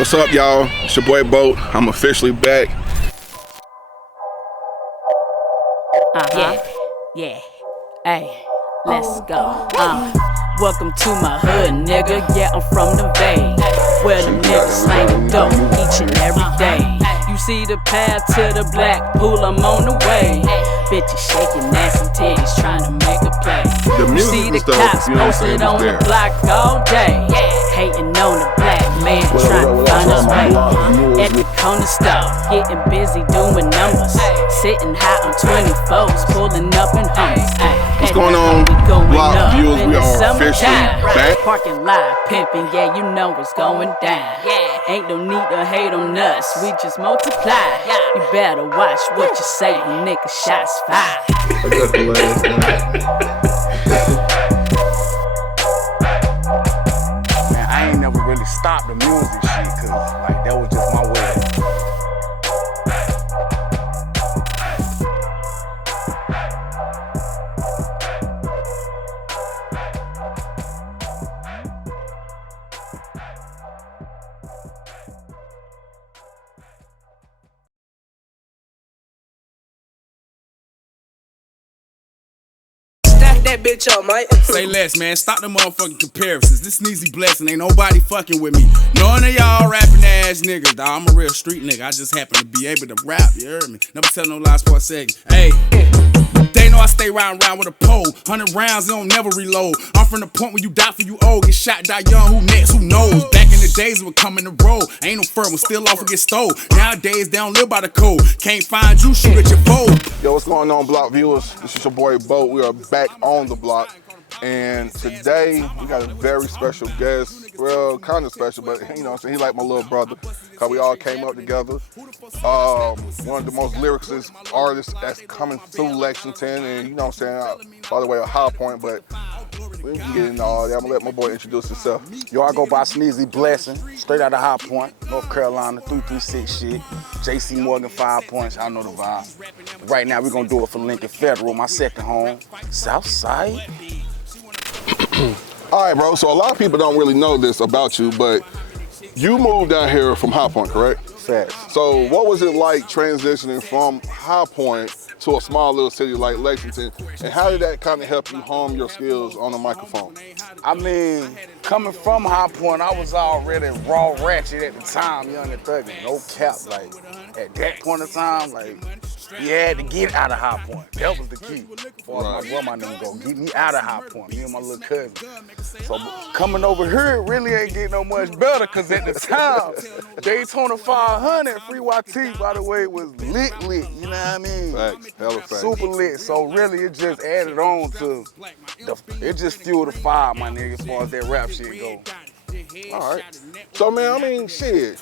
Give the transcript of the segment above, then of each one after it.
What's up, y'all? It's your boy Boat. I'm officially back. Yeah. Hey, let's go. Welcome to my hood, nigga. Yeah, I'm from the Bay, where them niggas slang the dope each and every day. You see the path to the black pool, I'm on the way. Bitches shaking ass and titties trying to make a play. The You see the cops posted on the block all day, hating on the black man trying to find his way. At the corner store, getting busy doing numbers. Sitting high on 24s, pulling up in Hummers. What's going on, Block viewers? We are officially back. Parking lot pimping, yeah, you know what's going down. Ain't no need to hate on us, we just multiply. You better watch what you say, nigga, shots fired. Man, I ain't never really stopped the music shit, cause like that was just my way. That bitch up, mate. Say less, man. Stop the motherfucking comparisons. This SNEEZY Blessin, ain't nobody fucking with me. None of y'all rapping ass niggas, dawg. I'm a real street nigga. I just happen to be able to rap, you heard me? Never tell no lies for a second. Hey, they know I stay round with a pole. 100 rounds, it don't never reload. I'm from the point where you die for you old. Get shot, die young, who next, who knows? Back in the days, it would come in the road. Ain't no fur, was still off or get stole. Nowadays, they don't live by the code. Can't find you, shoot at your foe. Yo, what's going on, Block viewers? This is your boy Boat. We are back on the block. And today, we got a very special guest. Well, kind of special, but you know what I'm saying? He like my little brother, because we all came up together. One of the most lyricist artists that's coming through Lexington, and you know what I'm saying? By the way, a High Point, but we can get into all that. I'm gonna let my boy introduce himself. Yo, I go by SNEEZY Blessin, straight out of High Point, North Carolina, 336 shit. JC Morgan 5 points, I know the vibe. Right now, we're gonna do it for Lincoln Federal, my second home, South Side. All right, bro, so a lot of people don't really know this about you, but you moved down here from High Point, correct? Facts. So what was it like transitioning from High Point to a small little city like Lexington, and how did that kind of help you hone your skills on the microphone? I mean, coming from High Point, I was already raw ratchet at the time, young and thuggy, no cap. Like, at that point in time, like, you had to get out of High Point. That was the key. As far as my grandma didn't go, get me out of High Point, me and my little cousin. So coming over here really ain't getting no much better, because at the time, Daytona 500, Free YT, by the way, was lit, you know what I mean? Facts, hella facts. Super lit, so really it just added on to, it just fueled the fire, my nigga, as far as that rap shit go. All right. So, man, I mean, shit.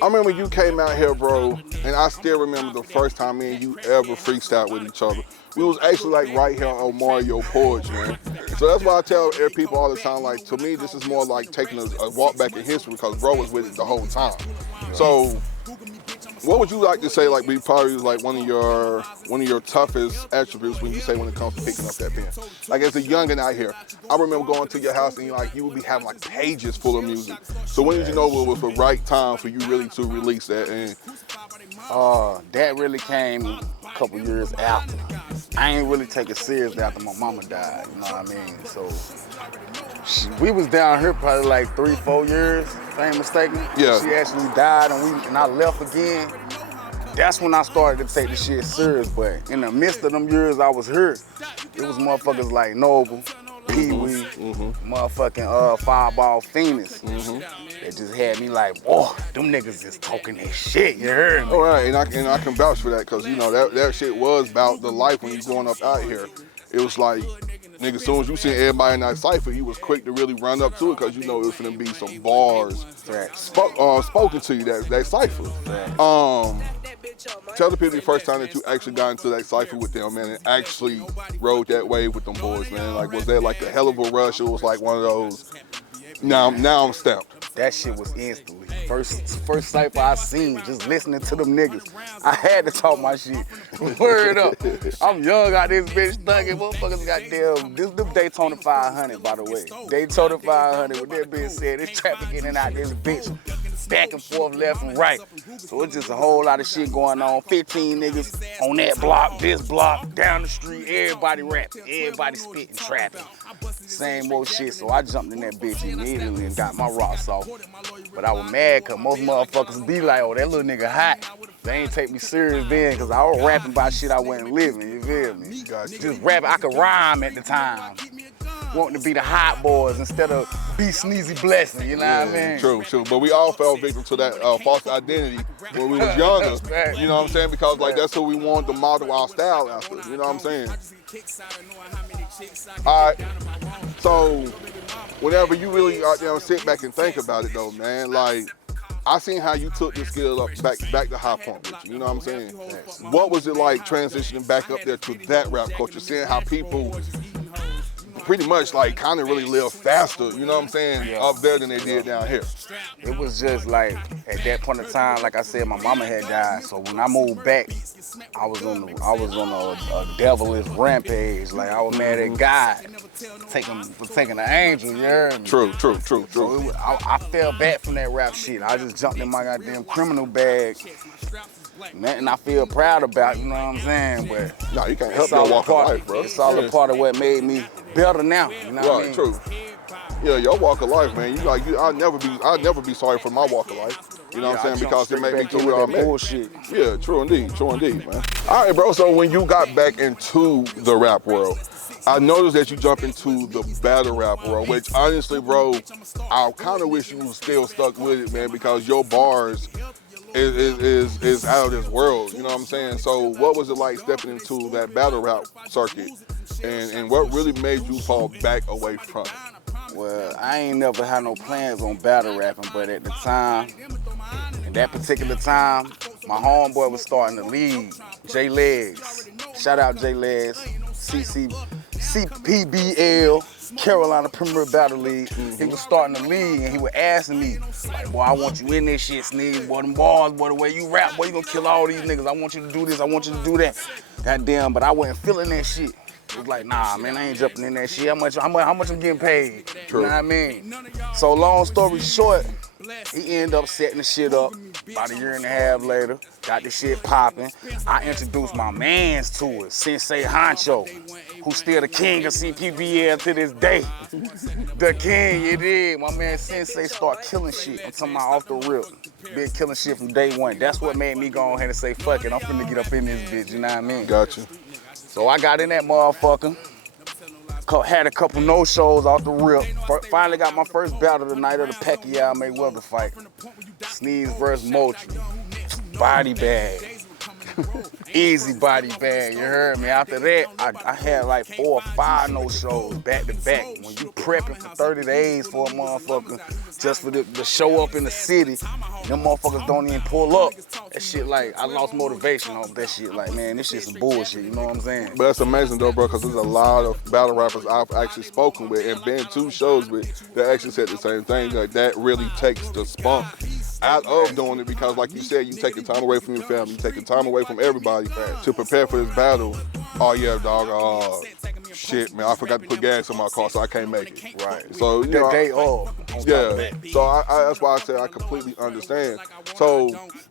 I remember you came out here, bro, and I still remember the first time me and you ever freestyled with each other. We was actually like right here on Mario Porch, man. So that's why I tell people all the time, like, to me, this is more like taking a walk back in history, because bro was with it the whole time. So what would you like to say, like, be probably like one of your toughest attributes when it comes to picking up that pen? Like, as a youngin' out here, I remember going to your house and like you would be having like pages full of music. So when did you know it was the right time for you really to release that? And that really came a couple years after. I ain't really take it seriously after my mama died, you know what I mean? So we was down here probably like 3-4 years, if I ain't mistaken. Yeah. She actually died and I left again. That's when I started to take the shit serious, but in the midst of them years I was here, it was motherfuckers like Noble, Pee-wee, motherfucking Fireball Phoenix. That just had me like, oh, them niggas is talking that shit, you heard me? all right, and I can vouch for that, because you know that shit was about the life when you growing up out here. It was like, nigga, as soon as you seen everybody in that cypher, he was quick to really run up to it, because you know it was gonna be some bars spoken to you that cypher. Tell the people the first time that you actually got into that cypher with them, man, and actually rode that wave with them boys, man. Like, was that like a hell of a rush? It was like one of those, now I'm stamped. That shit was instantly. First cypher I seen, just listening to them niggas. I had to talk my shit. Word up. I'm young out this bitch thugging. Motherfuckers goddamn. This Daytona 500, by the way. Daytona 500. With that bitch said, it's traffic in and out this bitch. back and forth, left and right. So it's just a whole lot of shit going on. 15 niggas on that block, this block, down the street, everybody rapping, everybody spitting, trapping. Same old shit, so I jumped in that bitch immediately and got my rocks off. But I was mad cause most motherfuckers be like, oh, that little nigga hot. They ain't take me serious then cause I was rapping about shit I wasn't living, you feel me? Just rapping, I could rhyme at the time. Wanting to be the hot boys instead of be SNEEZY Blessin, you know what I mean? True. But we all fell victim to that false identity when we was younger. You know what I'm saying? Because like that's who we wanted to model our style after. You know what I'm saying? All right. So whenever you really sit back and think about it though, man, like I seen how you took the skill up back to High Point with you. You know what I'm saying? What was it like transitioning back up there to that rap culture? Seeing how people pretty much like kind of really live faster, you know what I'm saying, up there than they did down here. It was just like, at that point in time, like I said, my mama had died. So when I moved back, I was on a devilish rampage. Like I was mad at God for taking an angel, you heard me? True. So I fell back from that rap shit. I just jumped in my goddamn criminal bag. Nothing I feel proud about, you know what I'm saying? But no, you can't help your walk of life, bro. It's all a part of what made me better now, you know what I mean? True. Yeah, your walk of life, man. I'll never be sorry for my walk of life. You know what I'm saying? Because it made me to where I'm at. Bullshit. Yeah, true indeed, man. All right, bro. So when you got back into the rap world, I noticed that you jumped into the battle rap world, which honestly, bro, I kind of wish you was still stuck with it, man, because your bars is out of this world, you know what I'm saying? So what was it like stepping into that battle rap circuit, and what really made you fall back away from it? Well, I ain't never had no plans on battle rapping, but at the time, in that particular time, my homeboy was starting the league, J Legs. Shout out J Legs, CPBL, Carolina Premier Battle League. He was starting the league and he was asking me, like, boy, I want you in this shit, Sneeze. Boy, them bars, boy, the way you rap, boy, you gonna kill all these niggas. I want you to do this, I want you to do that. Goddamn, but I wasn't feeling that shit. It was like, nah, man, I ain't jumping in that shit. How much I'm getting paid? True. You know what I mean? So long story short, he ended up setting the shit up. About a year and a half later, got the shit popping. I introduced my mans to it, Sensei Honcho, who's still the king of CPBL to this day. The king, it is. My man Sensei start killing shit. I'm talking about off the rip. Been killing shit from day one. That's what made me go ahead and say, fuck it, I'm finna get up in this bitch, you know what I mean? Gotcha. So I got in that motherfucker. Had a couple no-shows off the rip. Finally got my first battle the night of the Pacquiao Mayweather fight. Sneeze versus Moultrie. Body bag. Easy body bag, you heard me? After that, I had like 4 or 5 no-shows back to back. When you prepping for 30 days for a motherfucker, just for the show up in the city, them motherfuckers don't even pull up. That shit, like, I lost motivation off that shit. Like, man, this shit's some bullshit, you know what I'm saying? But that's amazing though, bro, because there's a lot of battle rappers I've actually spoken with and been to shows with that actually said the same thing. Like, that really takes the spunk out of doing it, because like you said, you taking time away from your family, you taking time away from everybody to prepare for this battle. Oh yeah, dog, shit, man, I forgot to put gas in my car, so I can't make it. Right. So, you know, day off. Yeah, so that's why I said I completely understand. So,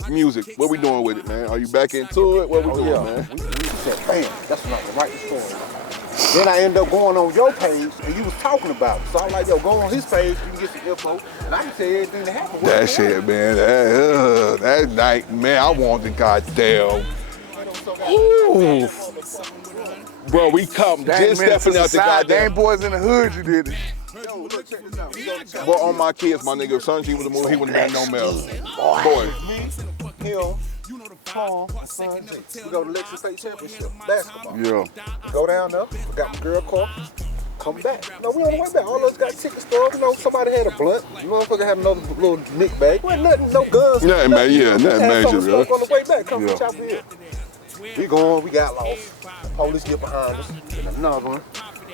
music, what we doing with it, man? Are you back into it? What we doing, man? We said, bam, that's when I can write the story. Then I ended up going on your page, and you was talking about it. So I was like, yo, go on his page, you can get some info, and I can tell you everything that happened. That shit, man, that night, man, I wanted goddamn. Ooh. Bro, we come just stepping out the goddamn. Dang boys in the hood, you did it. Yo, look, check this out. Boy, on my kids, my nigga, if Son G was a movie, he wouldn't have been no mess. Boy. Him, Paul, and Son G. We go to Lexington State Championship, basketball. Yeah. Go down there, got my girl car, come back. No, we on the way back. All of us got tickets stores. You know, somebody had a blunt. You motherfucker had another little nick bag. Wasn't nothing, no guns. Nothing, man, yeah, nothing major, bro. bro. On the way back, come from Chapel Hill. We going, we got lost. Police get behind us. And another one.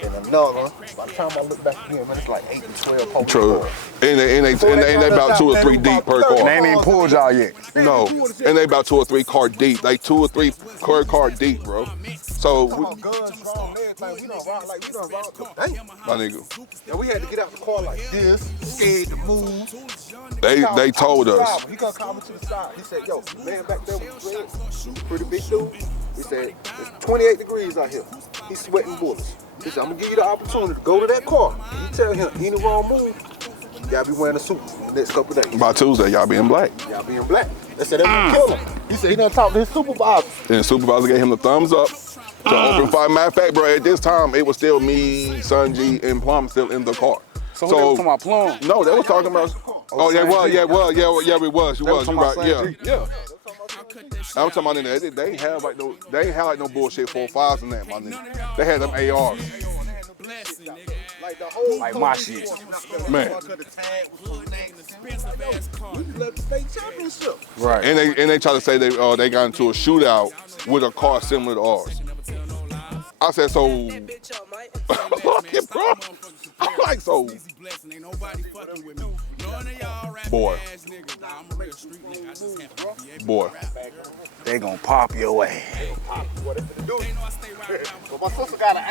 and another. By the time I look back again, man, it's like 8 to 12 police True. cars. And they about 2 or 3 deep per car. And they ain't even pulled y'all yet. No, and they about 2 or 3 car deep. Like 2 or 3 car deep, bro. So Guns drawn, everything. We done robbed the bank. my nigga, And we had to get out the car like this, scared to move. they told us. He gonna call me to the side. He said, yo, man back there with the dreads, pretty big dude. He said, it's 28 degrees out here. He's sweating bullets. He said, I'm gonna give you the opportunity to go to that car. And you tell him, any wrong move, y'all be wearing a suit the next couple of days. By Tuesday, y'all being black. Y'all being black. They said they gonna kill him. He said he done talked to his supervisor. And the supervisor gave him the thumbs up to open fire. Matter of fact, bro, at this time, it was still me, Sunji, and Plum still in the car. So who they was talking about Plum? No, they was talking about. Oh, yeah, well, yeah, it was. You They was right. talking about Yeah. I'm talking about in there. They ain't have like no bullshit 4.5s in that, my nigga. They had them ARs. Like the whole Like my shit. Man. Right. And they try to say they got into a shootout with a car similar to ours. I said, so, yeah, bro. I'm like, so, boy, They gonna pop your ass. But my sister got an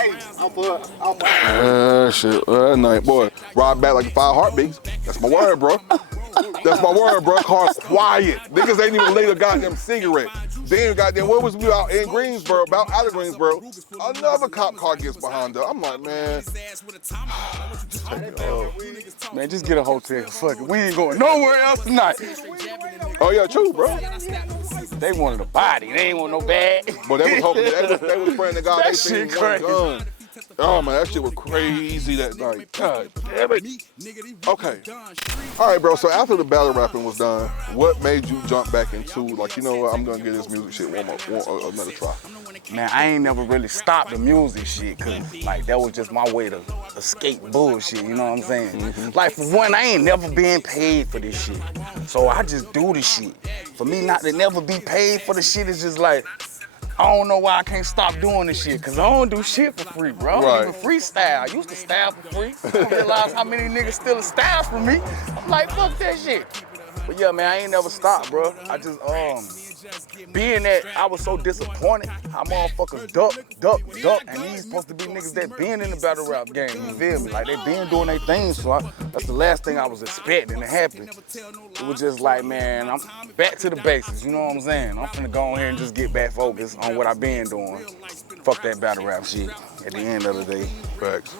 A. shit, night, boy, ride back like 5 heartbeats. That's my word, bro. That's my word, bro. Car quiet. Niggas ain't even lit a goddamn cigarette. Then goddamn, where was we out in Greensboro, about out of Greensboro? Another cop car gets behind her. I'm like, man. Man, just get a hotel. Fuck it. We ain't going nowhere else tonight. Oh yeah, true, bro. They wanted a body. They ain't want no bag. But they was hoping they was praying to God That they seen shit one crazy. gun. Oh man, that shit was crazy that night. God damn it. Okay. All right, bro. So after the battle rapping was done, what made you jump back into like, you know what? I'm gonna give this music shit another try. Man, I ain't never really stopped the music shit, cause like that was just my way to escape bullshit, you know what I'm saying? Like for one, I ain't never been paid for this shit. So I just do the shit. For me not to never be paid for the shit is just like, I don't know why I can't stop doing this shit, cause I don't do shit for free, bro. I don't even freestyle. I used to style for free. I realized how many niggas stealing styles from me. I'm like, fuck that shit. But yeah, man, I ain't never stopped, bro. I just, being that I was so disappointed how motherfuckers duck, and these supposed to be niggas that been in the battle rap game, you feel me? Like they been doing their thing, so that's the last thing I was expecting to happen. It was just like, man, I'm back to the basics, you know what I'm saying? I'm finna go on here and just get back focused on what I been doing. Fuck that battle rap shit at the end of the day. Facts.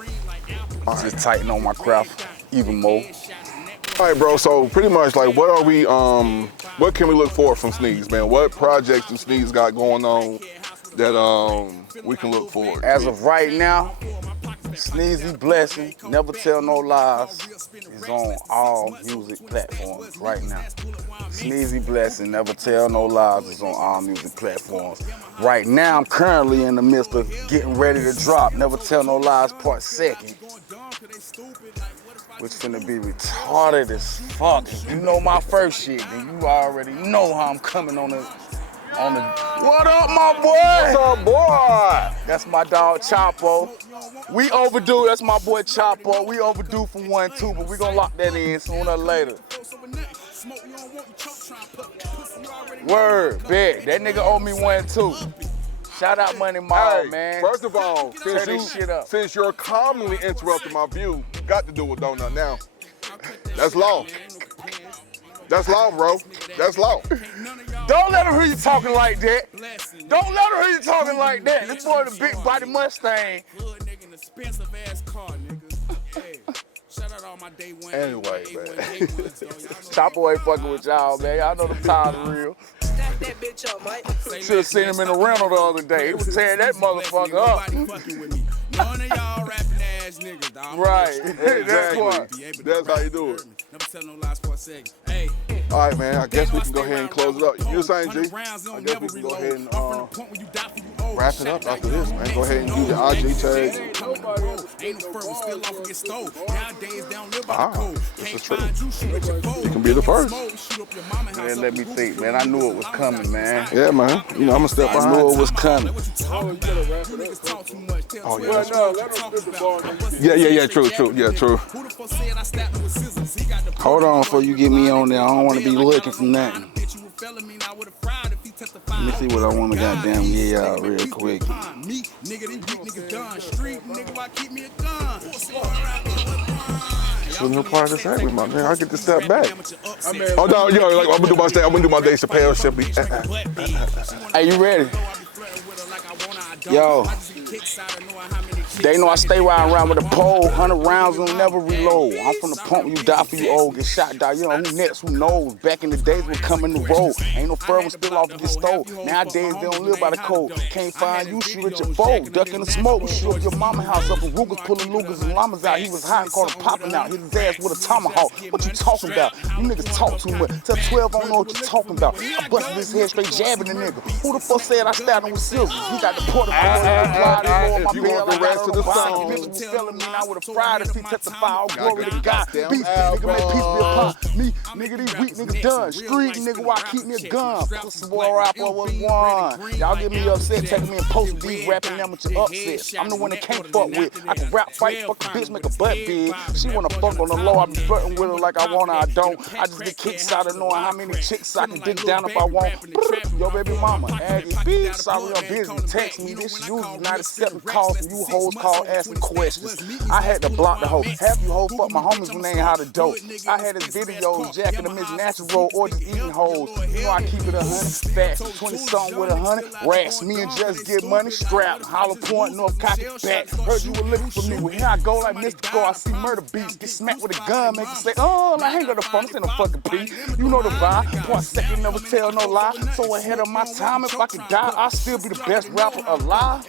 Just tighten on my craft even more. All right, bro, so pretty much like what can we look for from Sneeze, man? What projects do Sneeze got going on that we can look forward to? As of right now, SNEEZY Blessin, Never Tell No Lies is on all music platforms right now. SNEEZY Blessin, Never Tell No Lies is on all music platforms. Right now, I'm currently in the midst of getting ready to drop Never Tell No Lies Part 2nd. Which finna be retarded as fuck. If you know my first shit, then you already know how I'm coming on the. What up, my boy? What's up, boy? That's my dog Chapo. We overdue. That's my boy Chapo. We overdue for 1-2, but we gonna lock that in sooner or later. Word, bet. That nigga owe me 1-2. Shout out Money Mall, Hey, man. first of all, Turn this shit up. since you're commonly interrupting my view, you got to do a donut now. That's law. That's law, bro. That's law. Don't let her hear you talking like that. Don't let her hear you talking like that. This boy the big body Mustang. Anyway, man. Chapo ain't fucking with y'all, man. Y'all know the time is real. Should've seen him in the rental the other day. He was tearing that motherfucker up. Right. That's what. That's how you do it. All right, man. I guess we can go ahead and close it up. You saying, G? I guess we can go ahead and wrap it up after this, man. Go ahead and use your IG tag. Ah, this is true. You can be the first. Man, let me think, man. I knew it was coming, man. Yeah, man. You know, I'm gonna step I behind. knew it was coming. Oh, yeah. Yeah. True. Yeah, true. Hold on before you get me on there. I don't want to be looking for nothing. Let me see what I want to goddamn get y'all real quick. It's a new part of the segment, my man. I get to step back. Oh no, yo, like I'm gonna do my Dave Chappelle shit. Hey, you ready? Yo, they know I stay riding around with a pole, 100 rounds will never reload. I'm from the pump, you die for you old, get shot, die. You know who next, who knows? Back in the days we coming the road. Ain't no fur one spill off and get stole. Nowadays they don't live by the code. Can't find you, shoot at your foe. Duck in the smoke, shoot up your mama house up. Rugas pulling Lugas and llamas out. He was hot and caught him popping out. Hit his ass with a tomahawk. What you talking about? You niggas talk too much. Tell 12 I don't know what you talking about. I busted his head straight jabbing the nigga. Who the fuck said I stabbed him with scissors? He got the port of my If you want the rest of the song. Bitch was feeling me, I would've fried if he testify. All glory to God. Beast, nigga, make peace be upon me. Nigga, these weak niggas done. Street nigga, why keep me a gun? Pussy boy rapper was one. Y'all get me upset, taking me and post these rapping them with your upset. I'm the one that can't fuck with. I can rap, fight, fuck a bitch, make a butt big. She wanna fuck on the low, I be flirting with her like I wanna, I don't. I just get kicks out of knowing how many chicks I can dig down if I want. Yo, baby mama, Aggie, bitch, sorry I'm busy. Text me, this usually not accepting calls from you hoes call asking questions. I had to block the hoe. Half you hoes fuck my homies when they ain't how to dope. I had his videos jacking them his natural or just eating hoes. You know I keep it 100, fat, 20 something with 100. Rats, me and just get money, strap, Hollow Point, North Cocky, back. Heard you were looking for me. Well, here I go like Mystical. I see murder beats, get smacked with a gun, make you say, oh, I hang up the phone, this ain't no fucking beat. You know the vibe, point second, never tell no lie. So ahead of my time, if I could die, I'll still be the best rapper alive.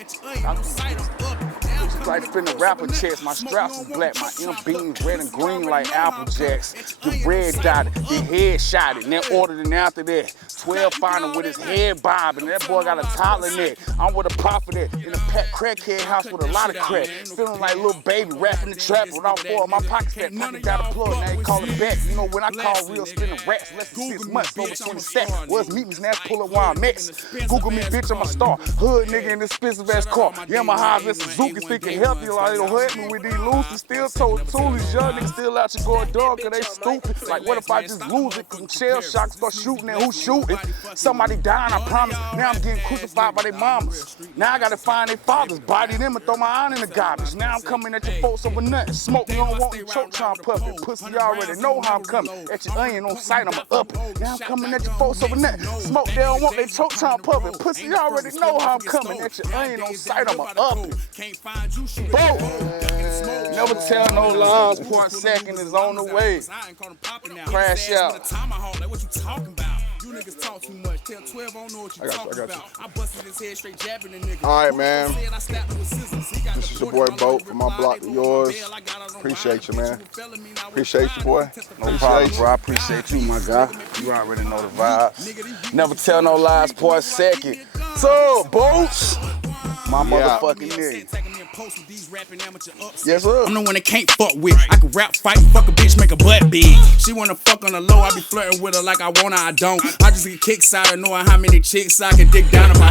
Like finna rapper checks, my straps is black, my M beans red and green like Apple Jacks. The red dotted, the head shot it, and then ordered and after that, 12 final with his head bobbing. That boy got a toddler neck. I'm with a prophet in a packed crackhead house with a lot of crack. Feeling like little baby rapping the trap without four in my pocket. That pocket got a plug, now he call it back. You know when I call real spinning rats, less than 6 months, over 20 stacks. Was meetings, now pull up while I'm next. Google me, bitch, I'm a star. Hood nigga in this expensive ass car. Yamaha, this Suzuki thinking healthy, like it'll hurt me with these looses. Still told toolies, young niggas still out your going dog, cause they stupid. Like what if I just lose it? Cause shell shock start shooting and who shooting? Somebody dying, I promise. Now I'm getting crucified by their mamas. Now I gotta find their fathers, body them and throw my iron in the garbage. Now I'm coming at your folks over nothing. Smoke, you don't want me choke trying puffin'. Pussy, you already know how I'm coming. At your onion on sight, I'm up. Now I'm coming at your folks over nothing. Smoke, they don't want they choke trying puffin'. Pussy, you already know how I'm coming. At your onion on sight, I'm up. Never tell no lies, point second is on the way. Crash out. I got you. All right, man. This is your boy Boat from my block to yours. Appreciate you, man. Appreciate you, boy. No problem, bro. I appreciate you, my guy. You already know the vibe. Never tell no lies, point second. So, Boats. My motherfucking nigga. Yes, sir. I'm the one that can't fuck with. I can rap, fight, fuck a bitch, make a butt big. She wanna fuck on the low, I be flirting with her like I wanna, I don't. I just get kicks out of knowing how many chicks I can dig down if I